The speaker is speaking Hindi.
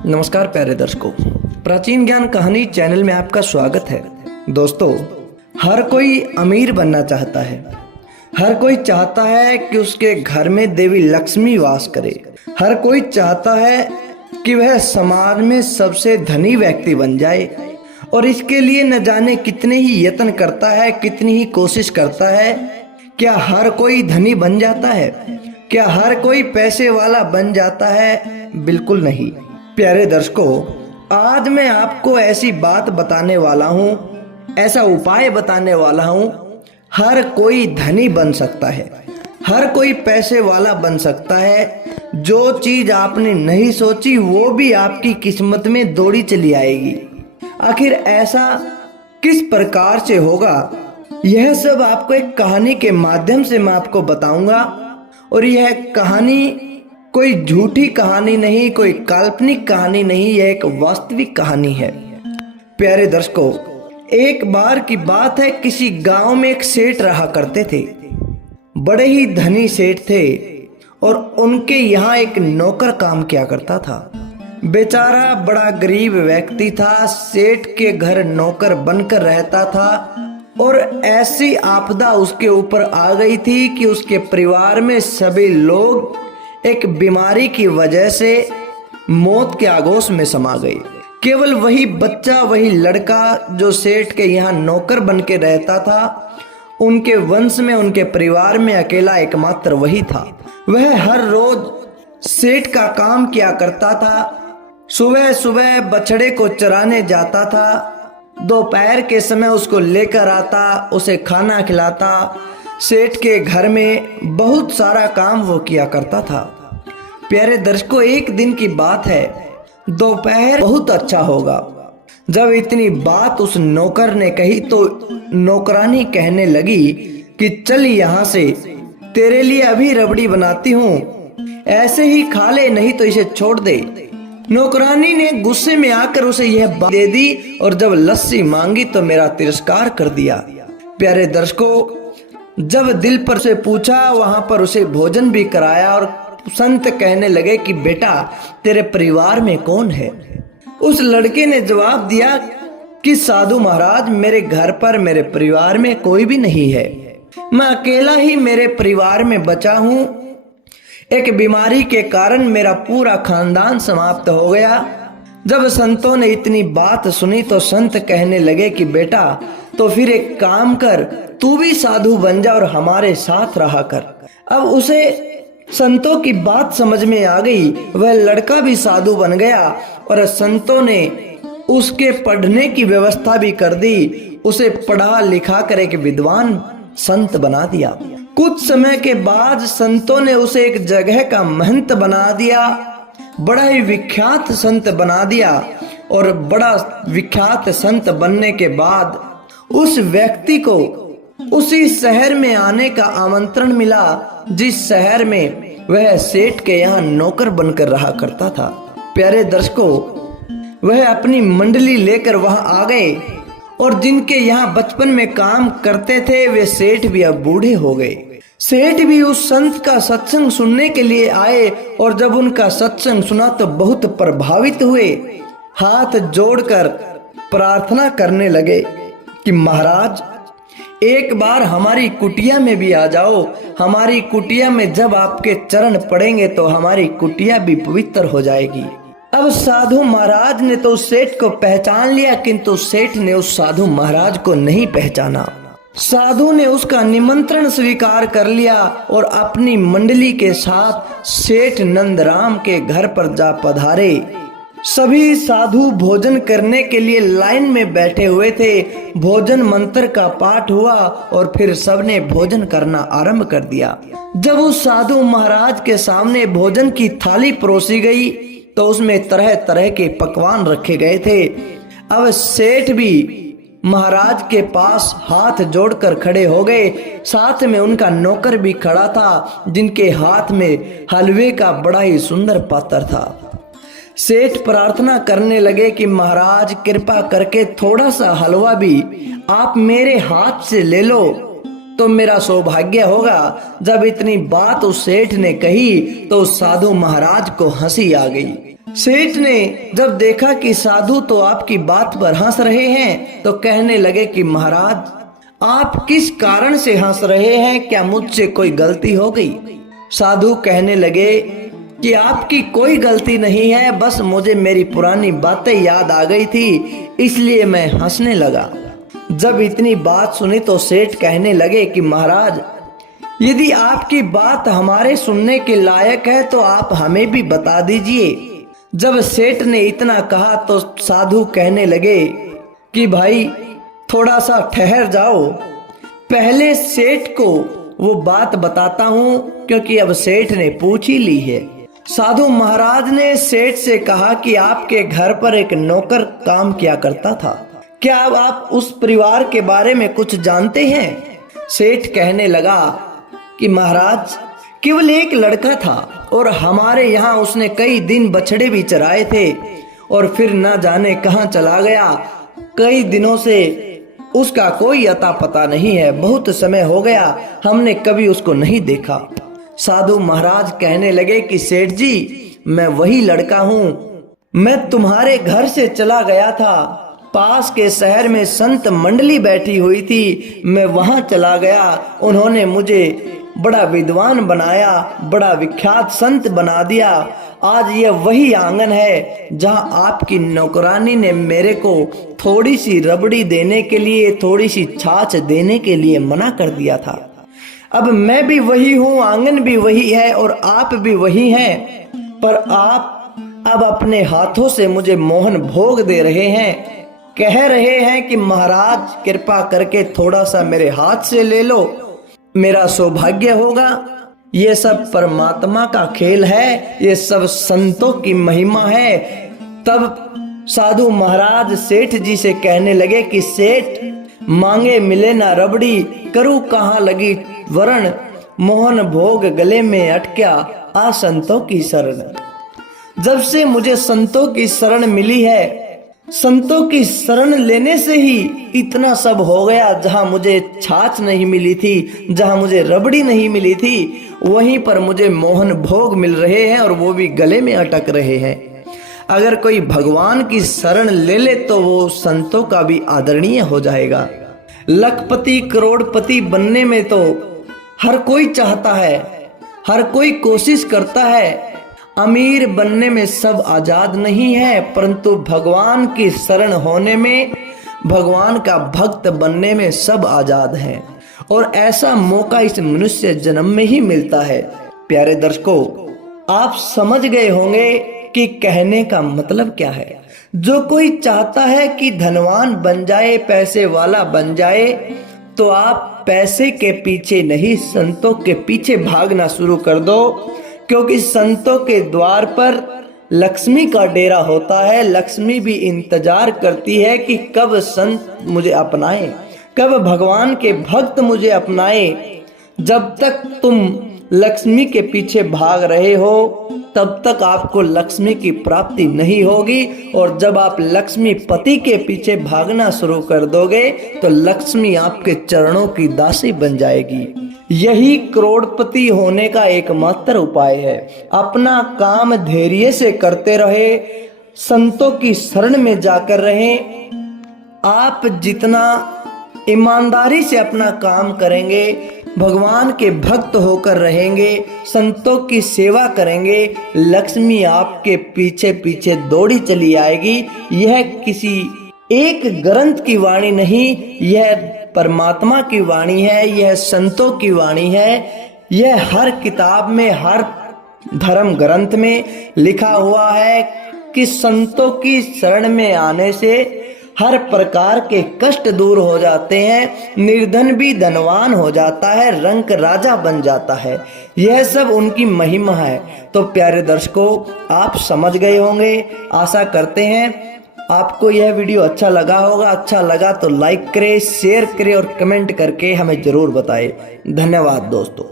नमस्कार प्यारे दर्शकों, प्राचीन ज्ञान कहानी चैनल में आपका स्वागत है। दोस्तों, हर कोई अमीर बनना चाहता है। हर कोई चाहता है कि उसके घर में देवी लक्ष्मी वास करे। हर कोई चाहता है कि वह समाज में सबसे धनी व्यक्ति बन जाए और इसके लिए न जाने कितने ही यत्न करता है, कितनी ही कोशिश करता है। क्या हर कोई धनी बन जाता है? क्या हर कोई पैसे वाला बन जाता है? बिल्कुल नहीं। प्यारे दर्शकों, आज मैं आपको ऐसी बात बताने वाला हूँ, ऐसा उपाय बताने वाला हूँ। हर कोई धनी बन सकता है, हर कोई पैसे वाला बन सकता है। जो चीज आपने नहीं सोची वो भी आपकी किस्मत में दौड़ी चली आएगी। आखिर ऐसा किस प्रकार से होगा, यह सब आपको एक कहानी के माध्यम से मैं आपको बताऊंगा। और यह कहानी कोई झूठी कहानी नहीं, कोई काल्पनिक कहानी नहीं, यह एक वास्तविक कहानी है। प्यारे दर्शकों, एक बार की बात है, किसी गांव में एक सेठ रहा करते थे। बड़े ही धनी सेठ थे और उनके यहाँ एक नौकर काम किया करता था। बेचारा बड़ा गरीब व्यक्ति था। सेठ के घर नौकर बनकर रहता था और ऐसी आपदा उसके ऊपर आ गई थी कि उसके परिवार में सभी लोग एक बीमारी की वजह से मौत के आगोश में समा गए। केवल वही बच्चा, वही लड़का जो सेठ के यहाँ नौकर बन के रहता था, उनके वंश में, उनके परिवार में अकेला एकमात्र वही था। वह हर रोज सेठ का काम किया करता था। सुबह सुबह बछड़े को चराने जाता था, दोपहर के समय उसको लेकर आता, उसे खाना खिलाता। सेठ के घर में बहुत सारा काम वो किया करता था। प्यारे दर्शकों, एक दिन की बात है, दोपहर बहुत अच्छा होगा। जब इतनी बात उस नौकर ने कही तो नौकरानी कहने लगी कि चल यहाँ से, तेरे लिए अभी रबड़ी बनाती हूँ, ऐसे ही खा ले, नहीं तो इसे छोड़ दे। नौकरानी ने गुस्से में आकर उसे यह बात दे दी और जब लस्सी मांगी तो मेरा तिरस्कार कर दिया। प्यारे दर्शकों, जब दिल पर से पूछा, वहां पर उसे भोजन भी कराया और संत कहने लगे कि बेटा, तेरे परिवार में कौन है? उस लड़के ने जवाब दिया कि साधु महाराज, मेरे घर पर, मेरे परिवार में कोई भी नहीं है। मैं अकेला ही मेरे परिवार में बचा हूँ। एक बीमारी के कारण मेरा पूरा खानदान समाप्त हो गया। जब संतों ने इतनी बात सुनी तो संत कहने लगे कि बेटा, तो फिर एक काम कर, तू भी साधु बन जा और हमारे साथ रहा कर। अब उसे संतों की बात समझ में आ गई। वह लड़का भी साधु बन गया और संतों ने उसके पढ़ने की व्यवस्था भी कर दी। उसे पढ़ा लिखा कर एक विद्वान संत बना दिया। कुछ समय के बाद संतों ने उसे एक जगह का महंत बना दिया, बड़ा ही विख्यात संत बना दिया। और बड़ा विख्यात संत बनने के बाद उस व्यक्ति को उसी शहर में आने का आमंत्रण मिला जिस शहर में वह सेठ के यहाँ नौकर बनकर रहा करता था। प्यारे दर्शकों, वह अपनी मंडली लेकर वहां आ गए और जिनके यहाँ बचपन में काम करते थे वे सेठ भी अब बूढ़े हो गए। सेठ भी उस संत का सत्संग सुनने के लिए आए और जब उनका सत्संग सुना तो बहुत प्रभावित हुए। हाथ जोड़कर प्रार्थना करने लगे कि महाराज, एक बार हमारी कुटिया में भी आ जाओ। हमारी कुटिया में जब आपके चरण पड़ेंगे तो हमारी कुटिया भी पवित्र हो जाएगी। अब साधु महाराज ने तो उस सेठ को पहचान लिया, किंतु सेठ ने उस साधु महाराज को नहीं पहचाना। साधु ने उसका निमंत्रण स्वीकार कर लिया और अपनी मंडली के साथ सेठ नंदराम के घर पर जा पधारे। सभी साधु भोजन करने के लिए लाइन में बैठे हुए थे। भोजन मंत्र का पाठ हुआ और फिर सबने भोजन करना आरंभ कर दिया। जब उस साधु महाराज के सामने भोजन की थाली परोसी गई तो उसमें तरह तरह के पकवान रखे गए थे। अब सेठ भी महाराज के पास हाथ जोड़कर खड़े हो गए। साथ में उनका नौकर भी खड़ा था जिनके हाथ में हलवे का बड़ा ही सुंदर पात्र था। सेठ प्रार्थना करने लगे कि महाराज, कृपा करके थोड़ा सा हलवा भी आप मेरे हाथ से ले लो तो मेरा सौभाग्य होगा। जब इतनी बात उस सेठ ने कही तो उस साधु महाराज को हंसी आ गई। सेठ ने जब देखा कि साधु तो आपकी बात पर हंस रहे हैं तो कहने लगे कि महाराज, आप किस कारण से हंस रहे हैं? क्या मुझसे कोई गलती हो गई? साधु कहने लगे कि आपकी कोई गलती नहीं है, बस मुझे मेरी पुरानी बातें याद आ गई थी, इसलिए मैं हंसने लगा। जब इतनी बात सुनी तो सेठ कहने लगे कि महाराज, यदि आपकी बात हमारे सुनने के लायक है तो आप हमें भी बता दीजिए। जब सेठ ने इतना कहा तो साधु कहने लगे कि भाई थोड़ा सा ठहर जाओ, पहले सेठ को वो बात बताता हूँ, क्योंकि अब सेठ ने पूछ ही ली है। साधु महाराज ने सेठ से कहा कि आपके घर पर एक नौकर काम किया करता था, क्या आप उस परिवार के बारे में कुछ जानते हैं? सेठ कहने लगा कि महाराज, केवल एक लड़का था और हमारे यहाँ उसने कई दिन बछड़े भी चराए थे और फिर न जाने कहाँ चला गया। कई दिनों से उसका कोई अता पता नहीं है, बहुत समय हो गया, हमने कभी उसको नहीं देखा। साधु महाराज कहने लगे कि सेठ जी, मैं वही लड़का हूँ, मैं तुम्हारे घर से चला गया था, पास के शहर में संत मंडली बैठी हुई थी, मैं वहां चला गया, उन्होंने मुझे बड़ा विद्वान बनाया, बड़ा विख्यात संत बना दिया। आज ये वही आंगन है जहां आपकी नौकरानी ने मेरे को थोड़ी सी रबड़ी देने के लिए, थोड़ी सी छाछ देने के लिए मना कर दिया था। अब मैं भी वही हूँ, आंगन भी वही है और आप भी वही हैं, पर आप अब अपने हाथों से मुझे मोहन भोग दे रहे हैं, कह रहे हैं कि महाराज कृपा करके थोड़ा सा मेरे हाथ से ले लो, मेरा सौभाग्य होगा। ये सब परमात्मा का खेल है, ये सब संतों की महिमा है। तब साधु महाराज सेठ जी से कहने लगे कि सेठ, मांगे मिले ना रबड़ी, करूं कहाँ लगी वरण, मोहन भोग गले में अटक्या, आ संतों की शरण। जब से मुझे संतों की शरण मिली है, संतों की शरण लेने से ही इतना सब हो गया। जहां मुझे छाछ नहीं मिली थी, जहां मुझे रबड़ी नहीं मिली थी, वहीं पर मुझे मोहन भोग मिल रहे हैं और वो भी गले में अटक रहे हैं। अगर कोई भगवान की शरण ले ले तो वो संतों का भी आदरणीय हो जाएगा। लखपति करोड़पति बनने में तो हर कोई चाहता है, हर कोई कोशिश करता है, अमीर बनने में सब आजाद नहीं है, परंतु भगवान की शरण होने में, भगवान का भक्त बनने में सब आजाद हैं। और ऐसा मौका इस मनुष्य जन्म में ही मिलता है। प्यारे दर्शकों, आप समझ गए होंगे कि कहने का मतलब क्या है। जो कोई चाहता है कि धनवान बन जाए, पैसे वाला बन जाए, तो आप पैसे के पीछे नहीं, संतों के पीछे भागना शुरू कर दो, क्योंकि संतों के द्वार पर लक्ष्मी का डेरा होता है। लक्ष्मी भी इंतजार करती है कि कब संत मुझे अपनाए, कब भगवान के भक्त मुझे अपनाए। जब तक तुम लक्ष्मी के पीछे भाग रहे हो तब तक आपको लक्ष्मी की प्राप्ति नहीं होगी, और जब आप लक्ष्मी पति के पीछे भागना शुरू कर दोगे तो लक्ष्मी आपके चरणों की दासी बन जाएगी। यही करोड़पति होने का एकमात्र उपाय है। अपना काम धैर्य से करते रहे, संतों की शरण में जाकर रहे। आप जितना ईमानदारी से अपना काम करेंगे, भगवान के भक्त होकर रहेंगे, संतों की सेवा करेंगे, लक्ष्मी आपके पीछे पीछे दौड़ी चली आएगी। यह किसी एक ग्रंथ की वाणी नहीं, यह परमात्मा की वाणी है, यह संतों की वाणी है। यह हर किताब में, हर धर्म ग्रंथ में लिखा हुआ है कि संतों की शरण में आने से हर प्रकार के कष्ट दूर हो जाते हैं, निर्धन भी धनवान हो जाता है, रंक राजा बन जाता है। यह सब उनकी महिमा है। तो प्यारे दर्शकों, आप समझ गए होंगे। आशा करते हैं आपको यह वीडियो अच्छा लगा होगा। अच्छा लगा तो लाइक करें, शेयर करें और कमेंट करके हमें जरूर बताएं। धन्यवाद दोस्तों।